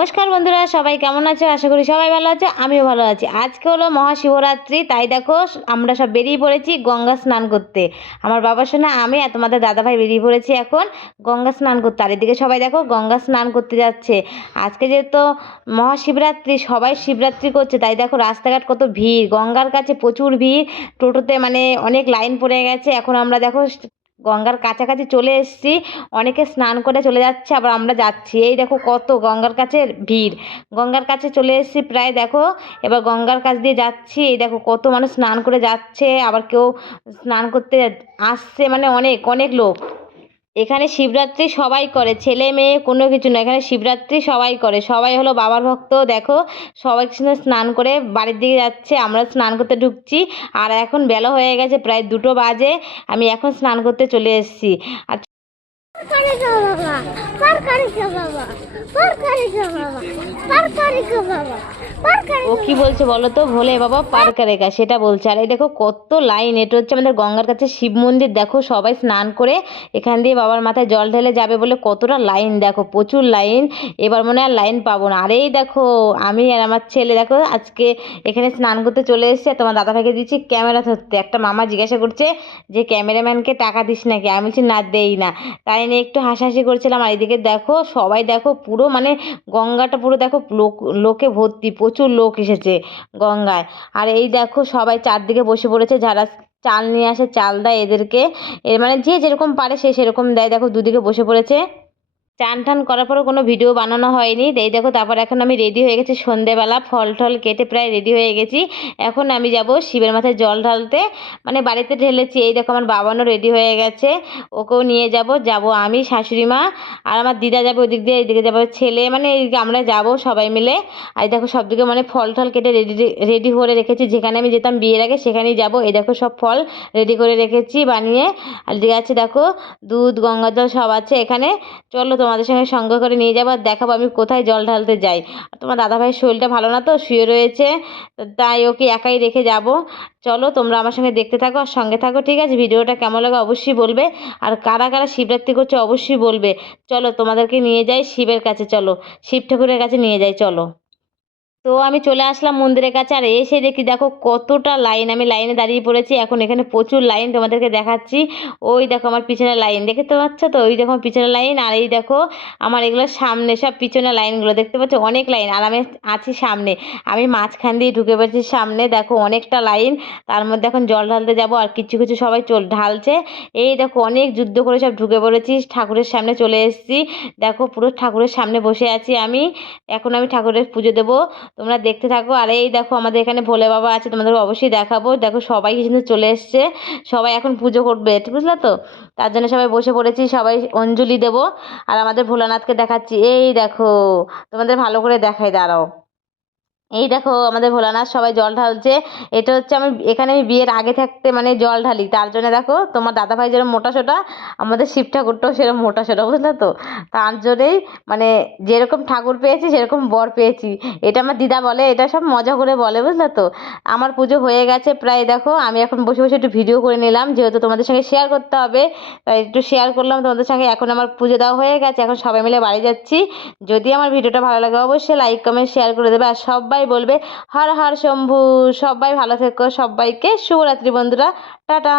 নমস্কার বন্ধুরা, সবাই কেমন আছো? আশা করি সবাই ভালো আছো, আমিও ভালো আছি। আজকে হলো মহাশিবরাত্রি, তাই দেখো আমরা সব বেরিয়ে পড়েছি গঙ্গা স্নান করতে। আমার বাবার সঙ্গে আমি আর তোমাদের দাদাভাই বেরিয়ে পড়েছি এখন গঙ্গা স্নান করতে। আর এদিকে সবাই দেখো গঙ্গা স্নান করতে যাচ্ছে। আজকে যেহেতু মহাশিবরাত্রি, সবাই শিবরাত্রি করছে, তাই দেখো রাস্তাঘাট কত ভিড়, গঙ্গার কাছে প্রচুর ভিড়। টোটোতে মানে অনেক লাইন পড়ে গেছে। এখন আমরা দেখো গঙ্গার কাছাকাছি চলে এসেছি। অনেকে স্নান করে চলে যাচ্ছে, আবার আমরা যাচ্ছি। এই দেখো কত গঙ্গার কাছে ভিড়। গঙ্গার কাছে চলে এসেছি প্রায়, দেখো এবার গঙ্গার কাছ দিয়ে যাচ্ছি। এই দেখো কত মানুষ স্নান করে যাচ্ছে, আবার কেউ স্নান করতে আসছে, মানে অনেক অনেক লোক। এখানে শিবরাত্রি সবাই করে, ছেলে মেয়ে কোনো কিছু না, এখানে শিবরাত্রি সবাই করে। সবাই হলো বাবার ভক্ত। দেখো সবাই স্নান করে বাড়ির দিকে যাচ্ছে, আমরা স্নান করতে ঢুকছি। আর এখন বেলা হয়ে গেছে, প্রায় 2টো বাজে। আমি এখন স্নান করতে চলে এসেছি। আর ও কি বলছে বলো তো, ভোলে বাবা পার করেগা, সেটা বলছে। আর এই দেখো কত লাইন, এটা হচ্ছে আমাদের গঙ্গার কাছে শিব মন্দির। দেখো সবাই স্নান করে এখান দিয়ে বাবার মাথায় জল ঢেলে যাবে বলে কতটা লাইন, দেখো প্রচুর লাইন। এবার মনে হয় লাইন পাবো না। আর এই দেখো আমি আর আমার ছেলে দেখো আজকে এখানে স্নান করতে চলে এসেছে। তোমার দাদাভাইকে দিচ্ছি ক্যামেরা ধরতে। একটা মামা জিজ্ঞাসা করছে যে ক্যামেরাম্যানকে টাকা দিস নাকি, আমি বলছি না, দেই না। তাই নিয়ে একটু হাসাহাসি করছিলাম। আর এদিকে দেখো সবাই দেখো পুরো মানে গঙ্গাটা পুরো দেখো লোকে ভর্তি, প্রচুর লোক এসেছে গঙ্গায়। আর এই দেখো সবাই চারদিকে বসে পড়েছে, যারা চাল নিয়ে আসে চাল দেয় এদেরকে। এর মানে যে যেরকম পারে সে সেরকম দেয়। দেখো দুদিকে বসে পড়েছে। চান টান করার পরও কোনো ভিডিও বানানো হয়নি। এই দেখো তারপর এখন আমি রেডি হয়ে গেছি, সন্ধেবেলা ফল টল কেটে প্রায় রেডি হয়ে গেছি। এখন আমি যাব শিবের মাথায় জল ঢালতে, মানে বাড়িতে ঢেলেছি। এই দেখো আমার বাবানও রেডি হয়ে গেছে, ওকেও নিয়ে যাব আমি, শাশুড়ি মা আর আমার দিদা যাবে ওদিক দিয়ে, এইদিকে যাবে ছেলে, মানে এইদিকে আমরা যাব সবাই মিলে। আর দেখো সব দিকে মানে ফল টল কেটে রেডি রেডি করে রেখেছি। যেখানে আমি যেতাম বিয়ের আগে সেখানেই যাব। এই দেখো সব ফল রেডি করে রেখেছি বানিয়ে। আর দিকে আছে দেখো দুধ, গঙ্গা জল সব আছে এখানে। চলো তোমাদের সঙ্গে সঙ্গে করে নিয়ে যাবো, আর দেখাবো আমি কোথায় জল ঢালতে যাই। আর তোমার দাদাভাইয়ের শরীরটা ভালো না, তো শুয়ে রয়েছে, তাই ওকে একাই রেখে যাব। চলো তোমরা আমার সঙ্গে দেখতে থাকো আর সঙ্গে থাকো, ঠিক আছে? ভিডিওটা কেমন লাগে অবশ্যই বলবে, আর কারা কারা শিবরাত্রি করছে অবশ্যই বলবে। চলো তোমাদেরকে নিয়ে যাই শিবের কাছে, চলো শিব ঠাকুরের কাছে নিয়ে যাই, চলো। তো আমি চলে আসলাম মন্দিরের কাছে। আর এসে দেখি দেখো কতটা লাইন, আমি লাইনে দাঁড়িয়ে পড়েছি এখন। এখানে প্রচুর লাইন, তোমাদেরকে দেখাচ্ছি। ওই দেখো আমার পিছনে লাইন, দেখতে পাচ্ছ তো? ওই দেখো আমার পিছনে লাইন, আর এই দেখো আমার এগুলো সামনে, সব পিছনে লাইনগুলো দেখতে পাচ্ছ, অনেক লাইন। আর আমি আছি সামনে, আমি মাঝখান দিয়ে ঢুকে পড়েছি সামনে, দেখো অনেকটা লাইন। তার মধ্যে এখন জল ঢালতে যাব, আর কিছু কিছু সবাই ঢালছে। এই দেখো অনেক যুদ্ধ করে সব ঢুকে পড়েছি, ঠাকুরের সামনে চলে এসেছি। দেখো পুরো ঠাকুরের সামনে বসে আছি আমি। এখন আমি ঠাকুরের পুজো দেবো, তোমরা দেখতে থাকো। আর এই দেখো আমাদের এখানে ভোলে বাবা আছে, তোমাদেরকে অবশ্যই দেখাবো। দেখো সবাই কিন্তু চলে এসছে, সবাই এখন পুজো করবে, ঠিক বুঝলে তো? তার জন্য সবাই বসে পড়েছি, সবাই অঞ্জলি দেবো। আর আমাদের ভোলানাথকে দেখাচ্ছি, এই দেখো তোমাদের ভালো করে দেখাই, দাঁড়াও। এই দেখো আমাদের ভোলানাথ, সবাই জল ঢালছে। এটা হচ্ছে আমি এখানে আমি বিয়ের আগে থাকতে মানে জল ঢালি, তার জন্য দেখো তোমার দাদাভাই যেরকম মোটা সোটা, আমাদের শিব ঠাকুরটাও সেরকম মোটা সোটা, বুঝলে তো? তার জন্যেই মানে যেরকম ঠাকুর পেয়েছি সেরকম বর পেয়েছি, এটা আমার দিদা বলে, এটা সব মজা করে বলে, বুঝলে তো? আমার পুজো হয়ে গেছে প্রায়, দেখো আমি এখন বসে বসে একটু ভিডিও করে নিলাম, যেহেতু তোমাদের সঙ্গে শেয়ার করতে হবে তাই একটু শেয়ার করলাম তোমাদের সঙ্গে। এখন আমার পুজো দেওয়া হয়ে গেছে, এখন সবাই মিলে বাড়ি যাচ্ছি। যদি আমার ভিডিওটা ভালো লাগে অবশ্যই লাইক কমেন্ট শেয়ার করে দেবে, আর সবাই বলবে হর হর শম্ভু। সবাই ভালো থেকো, সবাইকে শুভরাত্রি বন্ধুরা, টাটা।